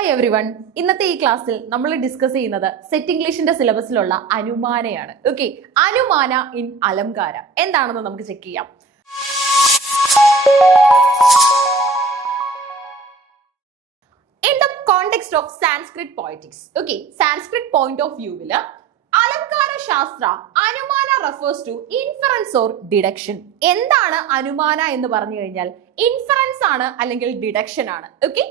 Hi every one. ഇന്നത്തെ ഈ ക്ലാസ്സിൽ നമ്മൾ ഡിസ്കസ് ചെയ്യുന്നത് സെറ്റ് ഇംഗ്ലീഷിന്റെ സിലബസിലുള്ള അനുമാനയാണ്. ഓക്കെ, അനുമാന ഇൻ അലങ്കാര എന്താണെന്ന് നമുക്ക് ചെക്ക് ചെയ്യാം. In the context of Sanskrit poetics, okay, Sanskrit point of view വില് അലങ്കാര ശാസ്ത്ര അനുമാന refers to inference or deduction. എന്താണ് അനുമാന എന്ന് പറഞ്ഞു കഴിഞ്ഞാൽ ഇൻഫറൻസ് ആണ് അല്ലെങ്കിൽ ഡിഡക്ഷൻ ആണ്. Okay,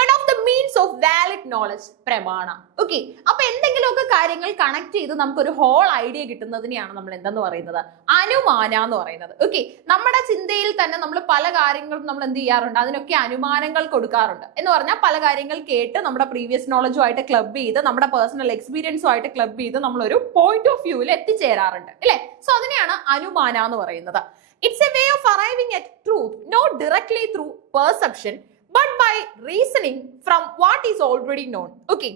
one of the means of valid knowledge പ്രമാണ. ഓക്കെ, അപ്പൊ എന്തെങ്കിലുമൊക്കെ കാര്യങ്ങൾ കണക്ട് ചെയ്ത് നമുക്കൊരു ഹോൾ ഐഡിയ കിട്ടുന്നതിനെയാണ് നമ്മൾ എന്തെന്ന് പറയുന്നത്, അനുമാന എന്ന് പറയുന്നത്. ഓക്കെ, നമ്മുടെ ചിന്തയിൽ തന്നെ നമ്മൾ പല കാര്യങ്ങളും നമ്മൾ എന്ത് ചെയ്യാറുണ്ട്, അതിനൊക്കെ അനുമാനങ്ങൾ കൊടുക്കാറുണ്ട്. എന്ന് പറഞ്ഞാൽ പല കാര്യങ്ങൾ കേട്ട് നമ്മുടെ പ്രീവിയസ് നോളജുമായിട്ട് ക്ലബ് ചെയ്ത് നമ്മുടെ പേഴ്സണൽ എക്സ്പീരിയൻസുമായിട്ട് ക്ലബ് ചെയ്ത് നമ്മളൊരു പോയിന്റ് ഓഫ് വ്യൂവിൽ എത്തിച്ചേരാറുണ്ട് അല്ലെ. സോ അതിനെയാണ് അനുമാന എന്ന് പറയുന്നത്. It's a way of arriving at truth not directly through perception but by reasoning from what is already known. Okay,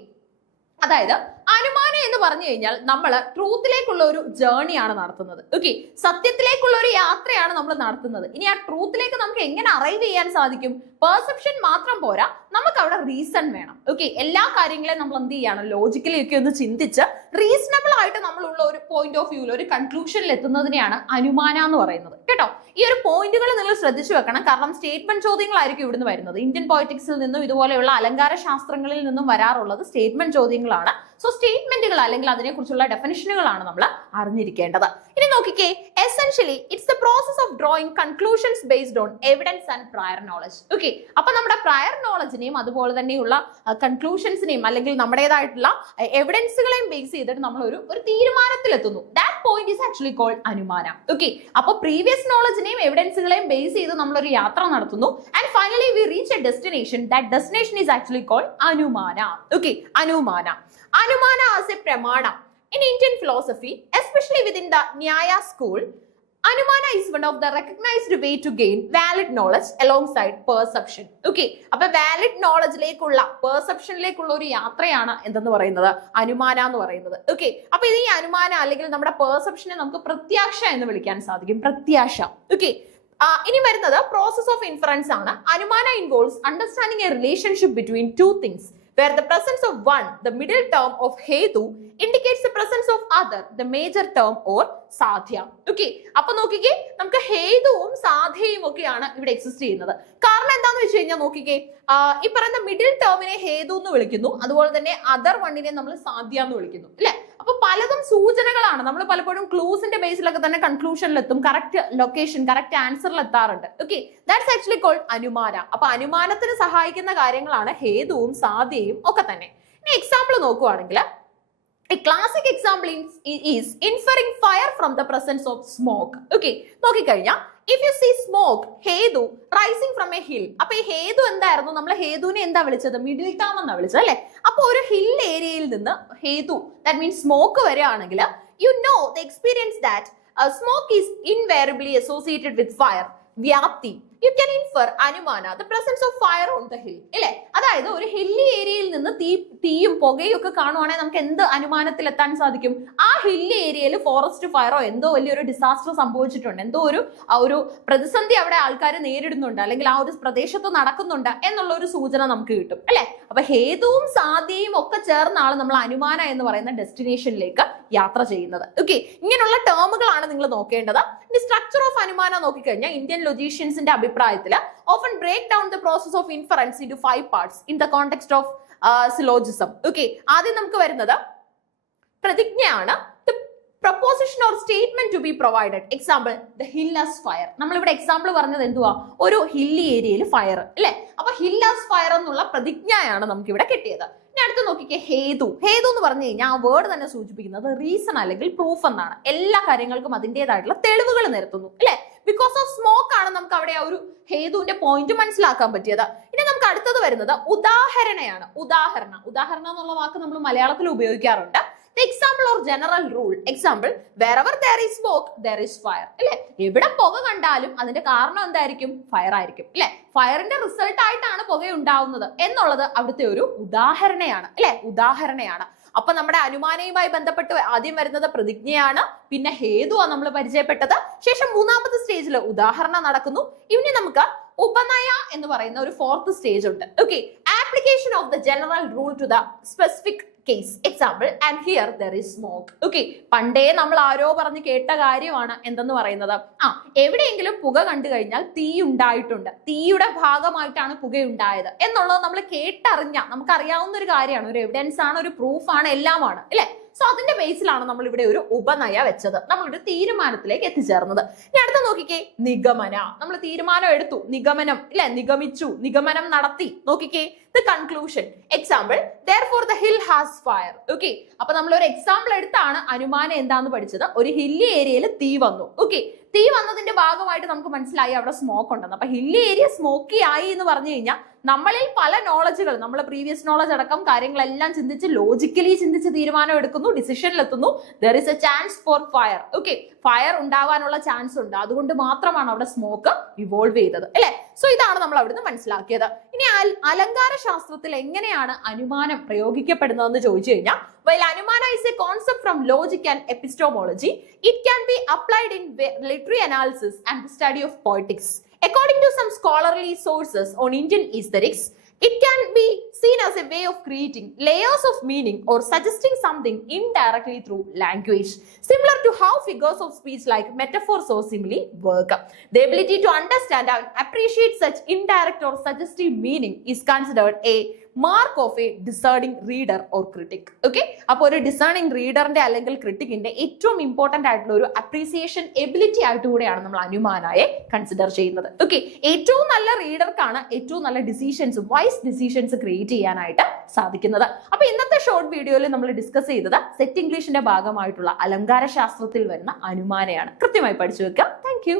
അതായത് അനുമാനം എന്ന് പറഞ്ഞു കഴിഞ്ഞാൽ നമ്മൾ ട്രൂത്തിലേക്കുള്ള ഒരു ജേർണിയാണ് നടത്തുന്നത്. ഓക്കെ, സത്യത്തിലേക്കുള്ള ഒരു യാത്രയാണ് നമ്മൾ നടത്തുന്നത്. ഇനി ആ ട്രൂത്തിലേക്ക് നമുക്ക് എങ്ങനെ അറൈവ് ചെയ്യാൻ സാധിക്കും? പെർസെപ്ഷൻ മാത്രം പോരാ, നമുക്ക് അവിടെ റീസൺ വേണം. ഓക്കെ, എല്ലാ കാര്യങ്ങളെയും നമ്മൾ എന്ത് ചെയ്യണം, ലോജിക്കലി ഒക്കെ ഒന്ന് ചിന്തിച്ച് റീസണബിൾ ആയിട്ട് നമ്മളുള്ള ഒരു പോയിന്റ് ഓഫ് വ്യൂവിൽ ഒരു കൺക്ലൂഷനിൽ എത്തുന്നതിനെയാണ് അനുമാന എന്ന് പറയുന്നത്. കേട്ടോ, ഈ ഒരു പോയിന്റുകൾ നിങ്ങൾ ശ്രദ്ധിച്ചു വെക്കണം. കാരണം സ്റ്റേറ്റ്മെന്റ് ചോദ്യങ്ങളായിരിക്കും ഇവിടുന്ന് വരുന്നത്. ഇന്ത്യൻ പോളിറ്റിക്സിൽ നിന്നും ഇതുപോലെയുള്ള അലങ്കാര ശാസ്ത്രങ്ങളിൽ നിന്നും വരാറുള്ളത് സ്റ്റേറ്റ്മെന്റ് ചോദ്യങ്ങളാണ്. സോ സ്റ്റേറ്റ്മെന്റുകൾ അല്ലെങ്കിൽ അതിനെക്കുറിച്ചുള്ള ഡെഫിനിഷനുകളാണ് നമ്മൾ അറിഞ്ഞിരിക്കേണ്ടത്. ഇനി നോക്കിക്കേ, essentially it's the process of drawing conclusions based on evidence and prior knowledge. Okay, അപ്പൊ നമ്മുടെ പ്രയർ നോളജിനെയും അതുപോലെ തന്നെയുള്ള കൺക്ലൂഷൻസിനെയും അല്ലെങ്കിൽ നമ്മുടേതായിട്ടുള്ള എവിഡൻസുകളെയും ബേസ് ചെയ്തിട്ട് നമ്മൾ ഒരു തീരുമാനത്തിലെത്തുന്നു. That point is actually called anumana. Okay, അപ്പൊ പ്രീവിയസ് നോളജിനെയും എവിഡൻസുകളെയും ബേസ് ചെയ്ത് നമ്മൾ ഒരു യാത്ര നടത്തുന്നു. And finally we reach a destination. That destination is actually called anumana. Okay, anumana. Anumana as a pramana in Indian philosophy, especially within the Nyaya school, anumana is one of the recognized way to gain valid knowledge alongside perception. Okay, അപ്പൊ valid നോളജിലേക്കുള്ള പെർസെപ്ഷനിലേക്കുള്ള ഒരു യാത്രയാണ് എന്തെന്ന് പറയുന്നത്, അനുമാന എന്ന് പറയുന്നത്. Okay, അപ്പൊ ഇത് ഈ അനുമാന അല്ലെങ്കിൽ നമ്മുടെ പെർസെപ്ഷനെ നമുക്ക് പ്രത്യാശ എന്ന് വിളിക്കാൻ സാധിക്കും. പ്രത്യാശ. ഓക്കെ, ഇനി വരുന്നത് പ്രോസസ് ഓഫ് ഇൻഫറൻസ് ആണ്. Anumana involves understanding a relationship between two things where the presence of one, the middle term of hetu, indicates the presence of other, the major term or സാധ്യ. ഓക്കെ, അപ്പൊ നോക്കിക്കേ, നമുക്ക് ഹേതുവും സാധ്യയും ഒക്കെയാണ് ഇവിടെ exist ചെയ്യുന്നത്. കാരണം എന്താന്ന് വെച്ച് കഴിഞ്ഞാൽ നോക്കിക്കേ, ഈ പറയുന്ന മിഡിൽ ടേമിനെ ഹേതു എന്ന് വിളിക്കുന്നു, അതുപോലെ തന്നെ അതർ വണ്ണിനെ നമ്മൾ സാധ്യ എന്ന് വിളിക്കുന്നു അല്ലെ. അപ്പൊ പലതും സൂചനകളാണ്. നമ്മൾ പലപ്പോഴും ക്ലൂസിന്റെ ബേസിലൊക്കെ തന്നെ കൺക്ലൂഷനിലെത്തും, കറക്റ്റ് ലൊക്കേഷൻ കറക്റ്റ് ആൻസറിൽ എത്താറുണ്ട്. Okay, that's actually called anumana. അപ്പൊ അനുമാനത്തിന് സഹായിക്കുന്ന കാര്യങ്ങളാണ് ഹേതുവും സാധ്യയും ഒക്കെ തന്നെ. ഇനി എക്സാമ്പിൾ നോക്കുവാണെങ്കിൽ, a classic example is inferring fire from the presence of smoke. Okay, നോക്കിക്കഴിഞ്ഞാൽ if you see smoke, ഹേതു rising from a hill, അപ്പൊ ഈ ഹേതു എന്തായിരുന്നു, നമ്മൾ ഹേതുവിനെ എന്താ വിളിച്ചത്, മിഡിൽ ടേം എന്നാ വിളിച്ചത് അല്ലെ. അപ്പൊ ഒരു ഹിൽ ഏരിയയിൽ നിന്ന് ഹേതു, ദാറ്റ് മീൻസ് സ്മോക്ക് വരികയാണെങ്കിൽ you know the experience that smoke is invariably associated with fire. വ്യാപ്തി, you can infer അനുമാന the presence of fire on the hill അല്ലെ. അതായത് ഒരു ഹില്ലി ഏരിയയിൽ നിന്ന് തീയും പുകയും ഒക്കെ കാണുവാണെങ്കിൽ നമുക്ക് എന്ത് അനുമാനത്തിൽ എത്താൻ സാധിക്കും, ആ ഹില്ലി ഏരിയയിൽ ഫോറസ്റ്റ് ഫയറോ എന്തോ വലിയൊരു ഡിസാസ്റ്റർ സംഭവിച്ചിട്ടുണ്ട്, എന്തോ ഒരു പ്രതിസന്ധി അവിടെ ആൾക്കാർ നേരിടുന്നുണ്ട്, അല്ലെങ്കിൽ ആ ഒരു പ്രദേശത്ത് നടക്കുന്നുണ്ട് എന്നുള്ള ഒരു സൂചന നമുക്ക് കിട്ടും അല്ലെ. അപ്പൊ ഹേതുവും സാധ്യയും ഒക്കെ ചേർന്നാണ് നമ്മൾ അനുമാന എന്ന് പറയുന്ന ഡെസ്റ്റിനേഷനിലേക്ക് യാത്ര ചെയ്യുന്നത്. ഓക്കെ, ഇങ്ങനെയുള്ള ടേമുകളാണ് നിങ്ങൾ നോക്കേണ്ടത്. ഇനി സ്ട്രക്ചർ ഓഫ് അനുമാന നോക്കിക്കഴിഞ്ഞാൽ ഇന്ത്യൻ ലൊജീഷ്യൻസിന്റെ അഭിപ്രായത്തിൽ often break down the process of inference into 5 parts in the context of syllogism. Okay, ആദ്യം നമുക്ക് വരുന്നത് പ്രതിജ്ഞയാണ്. The proposition or statement to be provided. Example, the hill has fire. നമ്മളിവിടെ എക്സാമ്പിൾ പറഞ്ഞത് എന്തുവാ, ഒരു hilly ഏരിയയിൽ ഫയർ അല്ലെ. അപ്പൊ hill has fire എന്നുള്ള പ്രതിജ്ഞയാണ് നമുക്ക് ഇവിടെ കിട്ടിയത്. ഇനി അടുത്ത് നോക്കിക്കേ, ഹേതു. ഹേതു എന്ന് പറഞ്ഞു കഴിഞ്ഞാൽ ആ വേർഡ് തന്നെ സൂചിപ്പിക്കുന്നത് റീസൺ അല്ലെങ്കിൽ പ്രൂഫ് എന്നാണ്. എല്ലാ കാര്യങ്ങൾക്കും അതിൻ്റെതായിട്ടുള്ള തെളിവുകൾ നിരത്തുന്നു അല്ലെ. ബിക്കോസ് ഓഫ് സ്മോക്ക് ആണ് നമുക്ക് അവിടെ ആ ഒരു ഹേതുവിന്റെ പോയിന്റ് മനസ്സിലാക്കാൻ പറ്റിയത്. ഇനി നമുക്ക് അടുത്തത് വരുന്നത് ഉദാഹരണയാണ്. ഉദാഹരണം എന്നുള്ള വാക്ക് നമ്മൾ മലയാളത്തിൽ ഉപയോഗിക്കാറുണ്ട്. The example or general rule. Example, wherever there is smoke, there is fire. അല്ലെ, എവിടെ പുക കണ്ടാലും അതിന്റെ കാരണം എന്തായിരിക്കും, ഫയർ ആയിരിക്കും അല്ലെ. ഫയറിന്റെ റിസൾട്ട് ആയിട്ടാണ് പുക ഉണ്ടാവുന്നത് എന്നുള്ളത് അവിടുത്തെ ഒരു ഉദാഹരണയാണ് അല്ലെ, ഉദാഹരണയാണ്. അപ്പൊ നമ്മുടെ അനുമാനയുമായി ബന്ധപ്പെട്ട് ആദ്യം വരുന്നത് പ്രതിജ്ഞയാണ്, പിന്നെ ഹേതുവാണ് നമ്മൾ പരിചയപ്പെട്ടത്. ശേഷം മൂന്നാമത്തെ സ്റ്റേജിൽ ഉദാഹരണം നടക്കുന്നു. ഇനി നമുക്ക് ഉപനയ എന്ന് പറയുന്ന ഒരു ഫോർത്ത് സ്റ്റേജ് ഉണ്ട്. Okay, application of the general rule to the specific case. Example, and here there is smoke. Okay, പണ്ടേ നമ്മൾ ആരോ പറഞ്ഞ് കേട്ട കാര്യമാണ് എന്തെന്ന് പറയുന്നത്, എവിടെയെങ്കിലും പുക കണ്ടു കഴിഞ്ഞാൽ തീ ഉണ്ടായിട്ടുണ്ട്, തീയുടെ ഭാഗമായിട്ടാണ് പുക ഉണ്ടായത് എന്നുള്ളത് നമ്മൾ കേട്ടറിഞ്ഞ നമുക്കറിയാവുന്ന ഒരു കാര്യമാണ്, ഒരു എവിഡൻസ് ആണ്, ഒരു പ്രൂഫ് ആണ്, എല്ലാമാണ് അല്ലെ. സോ അതിന്റെ ബേസിലാണ് നമ്മൾ ഇവിടെ ഒരു ഉപനയ വെച്ചത്, നമ്മളൊരു തീരുമാനത്തിലേക്ക് എത്തിച്ചേർന്നത്. ഇനി അടുത്ത നോക്കിക്കേ, നിഗമന. നമ്മൾ തീരുമാനം എടുത്തു, നിഗമനം ഇല്ലെ, നിഗമിച്ചു, നിഗമനം നടത്തി. നോക്കിക്കേ, the conclusion. Example, therefore the hill has fire. Okay, അപ്പൊ നമ്മൾ ഒരു എക്സാമ്പിൾ എടുത്താണ് അനുമാനം എന്താന്ന് പഠിച്ചത്. ഒരു ഹില്ലി ഏരിയയിൽ തീ വന്നു. ഓക്കെ, തീ വന്നതിന്റെ ഭാഗമായിട്ട് നമുക്ക് മനസ്സിലായി അവിടെ സ്മോക്ക് ഉണ്ടെന്ന്. അപ്പൊ ഹില്ലി ഏരിയ സ്മോക്കി ആയി എന്ന് പറഞ്ഞു കഴിഞ്ഞാൽ നമ്മളിൽ പല നോളജുകൾ, നമ്മളെ പ്രീവിയസ് നോളജ് അടക്കം കാര്യങ്ങളെല്ലാം ചിന്തിച്ച് ലോജിക്കലി ചിന്തിച്ച് തീരുമാനം എടുക്കുന്നു, ഡിസിഷനിൽ എത്തുന്നു. There is A chance for fire. Okay, fire ഉണ്ടാവാനുള്ള ചാൻസ് ഉണ്ട്, അതുകൊണ്ട് മാത്രമാണ് അവിടെ സ്മോക്ക് ഇവോൾവ് ചെയ്തത് അല്ലെ. സോ ഇതാണ് നമ്മൾ അവിടുന്ന് മനസ്സിലാക്കിയത്. ഇനി അലങ്കാര ശാസ്ത്രത്തിൽ എങ്ങനെയാണ് അനുമാനം പ്രയോഗിക്കപ്പെടുന്നതെന്ന് ചോദിച്ചു കഴിഞ്ഞാൽ, while Anumana is a concept from logic and epistemology, it can be applied in literary analysis and the study of poetics. According to some scholarly sources on Indian aesthetics, it can be seen as a way of creating layers of meaning or suggesting something indirectly through language, similar to how figures of speech like metaphors or simile work. The ability to understand and appreciate such indirect or suggestive meaning is considered a mark of a discerning reader or critic. Okay, അപ്പോൾ ഒരു discerning റീഡറിന്റെ അല്ലെങ്കിൽ ക്രിട്ടിക്കിന്റെ ഏറ്റവും important ആയിട്ടുള്ള ഒരു appreciation ability ആയിട്ട് കൂടെയാണ് നമ്മൾ അനുമാനയെ consider ചെയ്യുന്നത്. ഓക്കെ, ഏറ്റവും നല്ല റീഡർക്കാണ് ഏറ്റവും നല്ല ഡിസിഷൻസ്, വൈസ് ഡിസിഷൻസ് ക്രിയേറ്റ് ചെയ്യാനായിട്ട് സാധിക്കുന്നത്. അപ്പൊ ഇന്നത്തെ ഷോർട്ട് വീഡിയോയിൽ നമ്മൾ ഡിസ്കസ് ചെയ്തത് സെറ്റ് ഇംഗ്ലീഷിന്റെ ഭാഗമായിട്ടുള്ള അലങ്കാര ശാസ്ത്രത്തിൽ വരുന്ന അനുമാനയാണ്. കൃത്യമായി പഠിച്ചു വെക്കുക. Thank you.